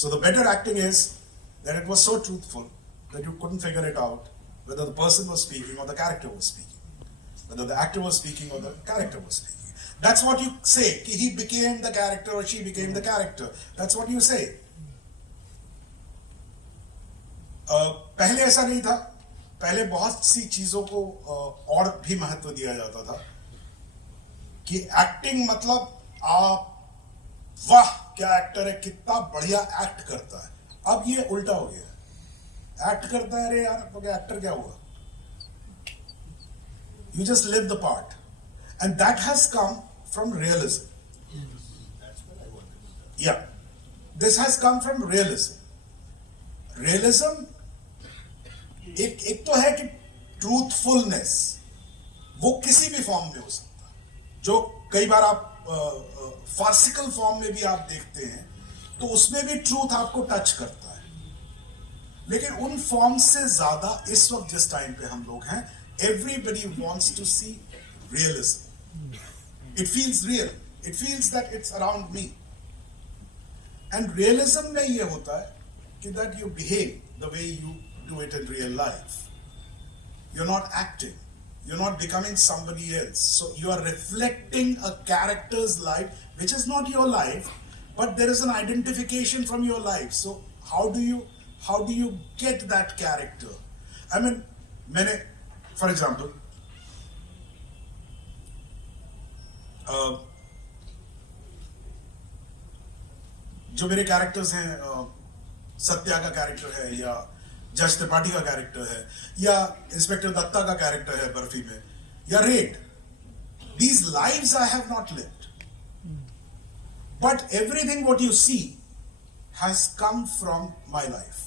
So the better acting is that it was so truthful that you couldn't figure it out whether the person was speaking or the character was speaking, whether the actor was speaking or the character was speaking. That's what you say, कि he became the character or she became the character. That's what you say. पहले ऐसा नहीं था. पहले बहुत सी चीजों को और भी महत्व दिया जाता था कि एक्टिंग मतलब आप वाह क्या एक्टर है, कितना बढ़िया एक्ट करता है. अब ये उल्टा हो गया. एक्ट करता है, अरे यार तो क्या एक्टर क्या हुआ. You just live the part, and that has come from realism. Yeah, this has come from realism. Realism एक तो है कि ट्रूथफुलनेस वो किसी भी फॉर्म में हो सकता है, जो कई बार आप फार्सिकल फॉर्म में भी आप देखते हैं तो उसमें भी ट्रूथ आपको टच करता है. लेकिन उन फॉर्म से ज्यादा इस वक्त जिस टाइम पे हम लोग हैं, everybody wants to see realism. It feels real. It feels that it's around me. And realism में ये होता है कि that you behave the way you do it in real life. You're not acting. You're not becoming somebody else. So you are reflecting a character's life, which is not your life, but there is an identification from your life. So how do you get that character? I mean, for example, जो मेरे characters हैं, सत्या का character है या जज त्रिपाठी का character है या इंस्पेक्टर दत्ता का कैरेक्टर है बर्फी में या red, these lives I have not lived, but everything what you see has come from my life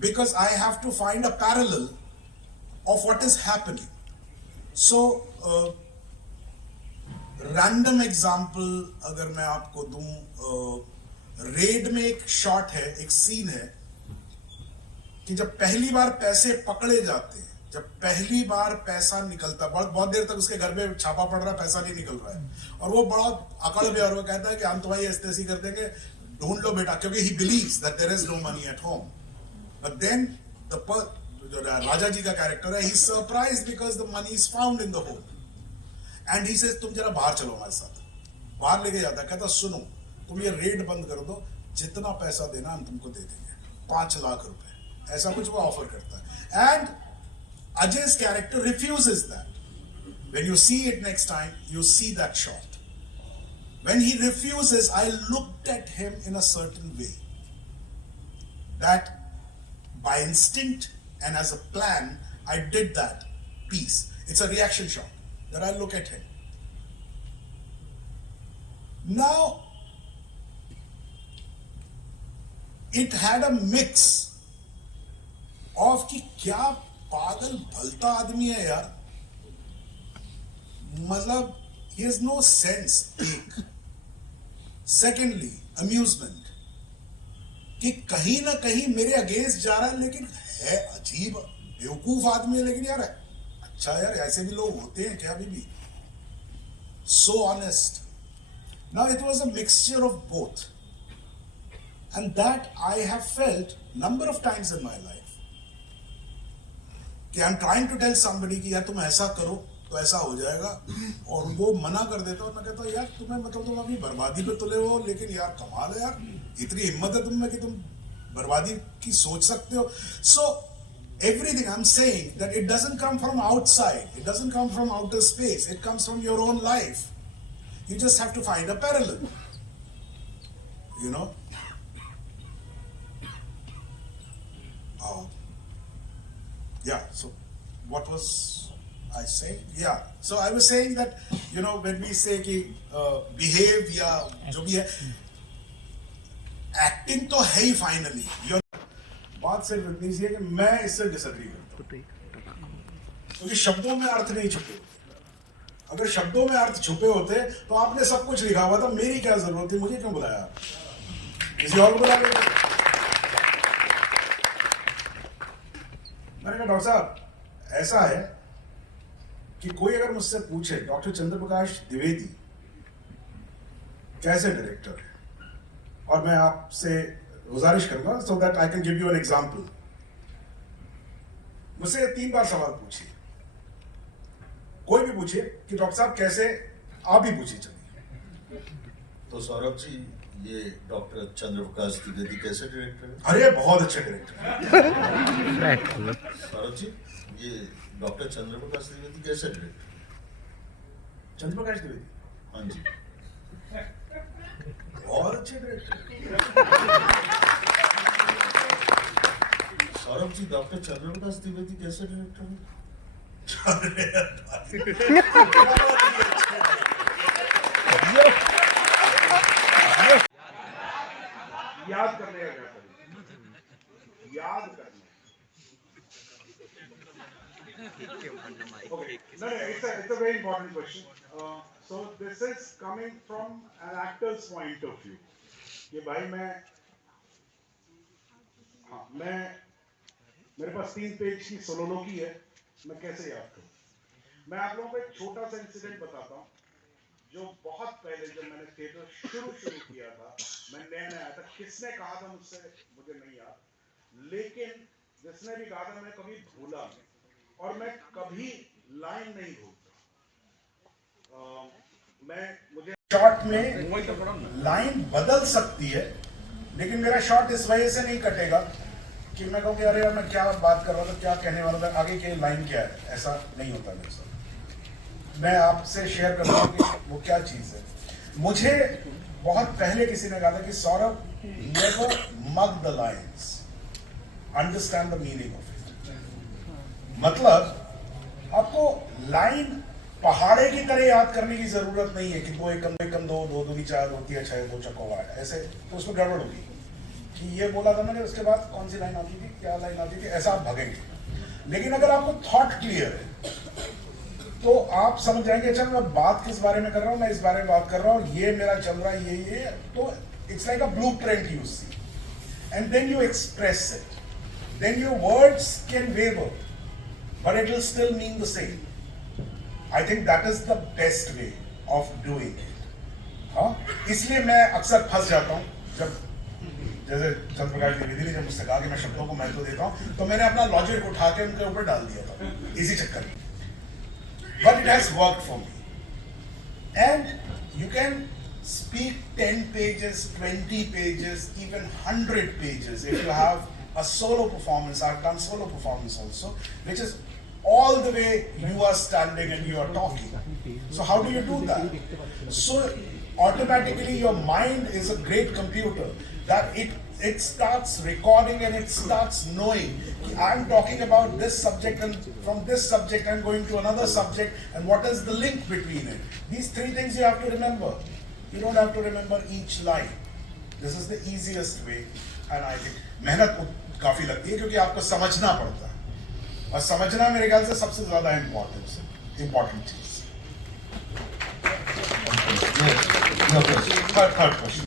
because I have to find a parallel of what is happening. So random example अगर मैं आपको दूं, red में एक shot है, एक scene है कि जब पहली बार पैसे पकड़े जाते हैं, जब पहली बार पैसा निकलता, बहुत देर तक उसके घर में छापा पड़ रहा, पैसा नहीं निकल रहा है और वो बड़ा अकड़ में और वो कहता है कि हम तुम्हारी ऐसी कर देंगे, ढूंढ लो बेटा, क्योंकि he believes that there is no money at home. But then जो राजा जी का कैरेक्टर है, he is surprised because the money is found in the home and he says तुम जरा बाहर चलो हमारे साथ. बाहर लेके जाता है, कहता सुनो तुम ये रेड बंद कर दो, जितना पैसा देना हम तुमको दे देंगे, 5 लाख रुपए, ऐसा कुछ वो ऑफर करता है. And Ajay's character refuses that. When you see it next time, you see that shot. When he refuses, I looked at him in a certain way. That by instinct and as a plan, I did that piece. It's a reaction shot that I look at him. Now, it had a mix of कि क्या पागल भलता आदमी है यार, मतलब he has no sense. एक secondly amusement कि कहीं ना कहीं मेरे अगेंस्ट जा रहा है, लेकिन है अजीब बेवकूफ आदमी है, लेकिन यार अच्छा यार ऐसे भी लोग होते हैं क्या अभी भी. So honest. Now it was a mixture of both and that I have felt number of times in my life कि I am trying to tell somebody कि यार तुम ऐसा करो तो ऐसा हो जाएगा, और वो मना कर देता और मैं कहता हूँ यार तुम्हें मतलब तुम अभी बर्बादी पे तुले हो, लेकिन यार कमाल है यार, इतनी हिम्मत है तुम में कि तुम बर्बादी की सोच सकते हो. So everything I am saying that it doesn't come from outside, it doesn't come from outer space, it comes from your own life. You just have to find a parallel, you know. Yeah, so what was I saying? Yeah, so I was saying that, you know, when we say कि behave या जो भी है, acting तो है ही finally. बात सिर्फ इतनी सी है कि मैं इससे डिसएग्री करता हूँ, क्योंकि शब्दों में अर्थ नहीं छुपे होते. अगर शब्दों में अर्थ छुपे होते तो आपने सब कुछ लिखा हुआ था, मेरी क्या जरूरत थी, मुझे क्यों बुलाया, किसी और को बुला लेते. मैंने कहा डॉक्टर साहब ऐसा है कि कोई अगर मुझसे पूछे डॉक्टर चंद्रप्रकाश द्विवेदी कैसे डायरेक्टर है, और मैं आपसे गुजारिश करूंगा so that I can give you an example. मुझसे 3 बार सवाल पूछिए, कोई भी पूछिए कि डॉक्टर साहब कैसे, आप ही पूछिए चलिए। तो सौरभ जी, ये डॉक्टर चंद्रप्रकाश द्विवेदी कैसे डायरेक्टर है? अरे बहुत अच्छे डायरेक्टर। सौरभ जी, ये डॉक्टर चंद्रप्रकाश द्विवेदी कैसे डायरेक्टर? चंद्रप्रकाश द्विवेदी, हाँ जी, बहुत अच्छे डायरेक्टर। सौरभ जी, डॉक्टर चंद्रप्रकाश द्विवेदी कैसे डायरेक्टर है? याद करने का क्या करें? याद करने। Okay. No, it's a very important question. So this is coming from an actor's point of view. कि भाई मेरे पास 3 पेज की सोलोलोकी है, मैं कैसे याद करूं? मैं आप लोगों को एक छोटा सा इंसिडेंट बताता हूं, जो बहुत पहले जब मैंने थिएटर शुरू किया था, मैं नया आया था, किसने कहा था मुझसे मुझे नहीं याद, लेकिन जिसने भी कहा था मैं कभी भूला नहीं, और मैं कभी लाइन नहीं भूलता। मुझे शॉट में लाइन बदल सकती है, लेकिन मेरा शॉट इस वजह से नहीं कटेगा कि मैं कहूँ कि अरे यार मैं क्या बात कर रहा था, क्या कहने वाला था, आगे की लाइन क्या है, ऐसा नहीं होता मेरे साथ। मैं आपसे शेयर करता हूँ कि वो क्या चीज़ है। मुझे बहुत पहले किसी ने कहा था कि Saurabh, never mug the lines, understand the meaning of it. मतलब आपको लाइन पहाड़े की तरह याद करने की जरूरत नहीं है कि 2 एकम 2 एकम 2 2 2 4 2 3 6 2 चक्को 8, ऐसे तो उसमें गड़बड़ होगी कि ये बोला था मैंने, उसके बाद कौन सी लाइन आती थी, क्या लाइन आती थी, ऐसा आप भगेंगे। लेकिन अगर आपको थॉट क्लियर है तो आप समझ जाएंगे, अच्छा मैं बात किस बारे में कर रहा हूँ, मैं इस बारे में बात कर रहा हूँ, ये मेरा चल रहा है, ये तो it's like a blueprint you see, and then you express it, then your words can waver but it will still mean the same. I think that is the best way of doing it. हाँ, इसलिए मैं अक्सर फंस जाता हूँ जब, जैसे चंद्रप्रकाश द्विवेदी ने जब मुझसे कहा कि मैं शब्दों को महत्व देता हूँ, तो मैंने अपना लॉजिक उठा के उनके ऊपर डाल दिया था इसी चक्कर में। But it has worked for me. And you can speak 10 pages, 20 pages, even 100 pages if you have a solo performance. I've done solo performance also, which is all the way you are standing and you are talking. So how do you do that? So automatically your mind is a great computer that it starts recording and it starts knowing I'm talking about this subject, and from this subject I'm going to another subject, and what is the link between it. These 3 things you have to remember. You don't have to remember each line. This is the easiest way, and I think मेहनत काफी लगती है क्योंकि आपको समझना पड़ता है, और समझना मेरे ख्याल से सबसे ज्यादा इम्पोर्टेंट चीज। Third question.